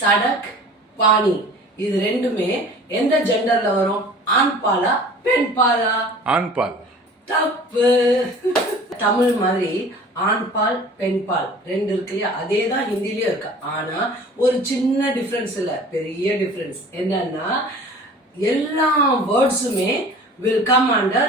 சடக், பாணி இது ரெண்டுமே எந்த ஜெண்டர்ல வரும்? ஆண் பாலா பெண் பாலா? ஆண் பால். தப்பு. தமிழ் மாதிரி ஆண் பால் பெண் பால் ரெண்டு இருக்கு இல்லையா, அதே தான் ஹிந்திலயும் இருக்கு. ஆனா ஒரு சின்ன டிஃபரன்ஸ் இல்ல, பெரிய டிஃபரன்ஸ் என்னன்னா எல்லா வேர்ட்ஸுமே will come under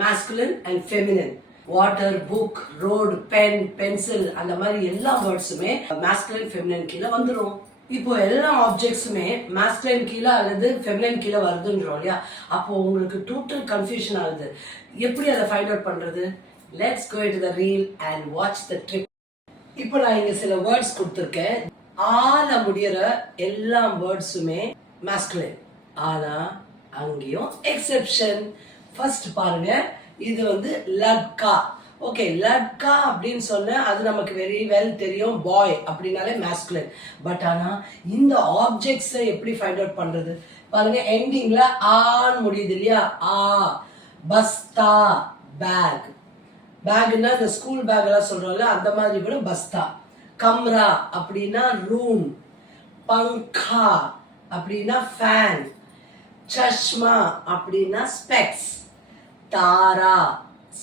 masculine and feminine. Water, book, road, pen, pencil அந்த மாதிரி எல்லா வேர்ட்ஸுமே masculine feminine கீழே வந்துடும். இப்போ எல்லா ஆப்ஜெக்ட்ஸுமே masculine கீழே அல்லது feminine கீழே வருதுன்றோம் இல்லையா, அப்போ உங்களுக்கு டோட்டல் கன்ஃபியூஷன் ஆகுது. எப்படி அதை ஃபைண்ட் அவுட் பண்றது? Let's go into the reel and watch the trick. இப்போ நான் இங்க சில வேர்ட்ஸ் கொடுத்துருக்கேன். ஆல முடியற எல்லா வேர்ட்ஸுமே masculine. ஆனா அங்கேயும் எக்ஸெப்ஷன். ஃபர்ஸ்ட் பாருங்க, இது வந்து லட்கா. ஓகே, லட்கா அப்படின்னு சொன்ன அது நமக்கு வெரி வெல் தெரியும், பாய் அப்படின்னாலே மேஸ்குலின். பட் ஆனா இந்த ஆப்ஜெக்ட்ஸை எப்படி ஃபைண்ட் அவுட் பண்றது? பாருங்க, எண்டிங்ல ஆன் முடியுது இல்லையா, ஆ. பஸ்தா, பேக். பேக்னா இந்த ஸ்கூல் பேக் எல்லாம் சொல்றோம்ல, அந்த மாதிரி கூட பஸ்தா. கம்ரா அப்படின்னா ரூம். பங்கா அப்படின்னா ஃபேன். சஷ்மா அப்படின்னா ஸ்பெக்ஸ். தாரா,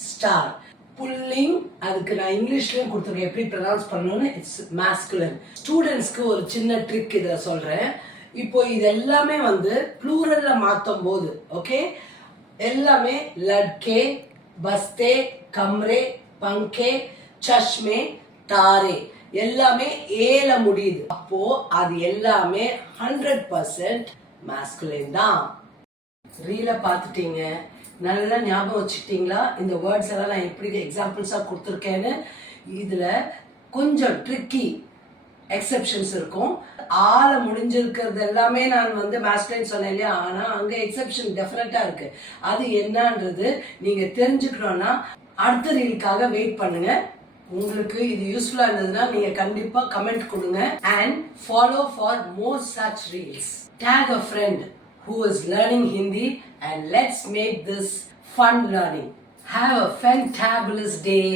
ஸ்டார். புல்லிங், அதுக்கு நான் இங்கிலீஷ்லயும் கொடுத்துருக்கேன் எப்படி ப்ரொனவுன்ஸ் பண்ணணும்னு. It's masculine. ஸ்டூடெண்ட்ஸ்க்கு ஒரு சின்ன ட்ரிக் இதை சொல்றேன். இப்போ இது எல்லாமே வந்து ப்ளூரல்ல மாத்தும் போது, ஓகே, எல்லாமே லட்கே, பஸ்தே, கம்ரே, பங்கே, சஷ்மே, தாரே எல்லாமே ஏல முடியுது. அப்போ அது எல்லாமே 100% மேஸ்குலின் தான். ரீல பார்த்துட்டீங்க, நல்லா ஞாபகம் வச்சுக்கிட்டீங்களா இந்த வேர்ட்ஸ் எல்லாம் நான் எப்படி எக்ஸாம்பிள்ஸாக கொடுத்துருக்கேன்னு? இதில் கொஞ்சம் ட்ரிக்கி எக்ஸெப்ஷன்ஸ் இருக்கும். ஆள முடிஞ்சிருக்கிறது எல்லாமே நான் வந்து மேஸ்குலைன் சொன்னேன் இல்லையா, ஆனால் அங்கே எக்ஸெப்ஷன் டெஃபினட்டாக இருக்கு. அது என்னன்றது நீங்கள் தெரிஞ்சுக்கணும்னா அடுத்த ரீலுக்காக வெயிட் பண்ணுங்க. உங்களுக்கு இது யூஸ்ஃபுல்லாக இருந்ததுன்னா நீங்கள் கண்டிப்பாக கமெண்ட் கொடுங்க. And follow for more such reels. Take a friend who is learning Hindi, and let's make this fun learning. Have a fantabulous day.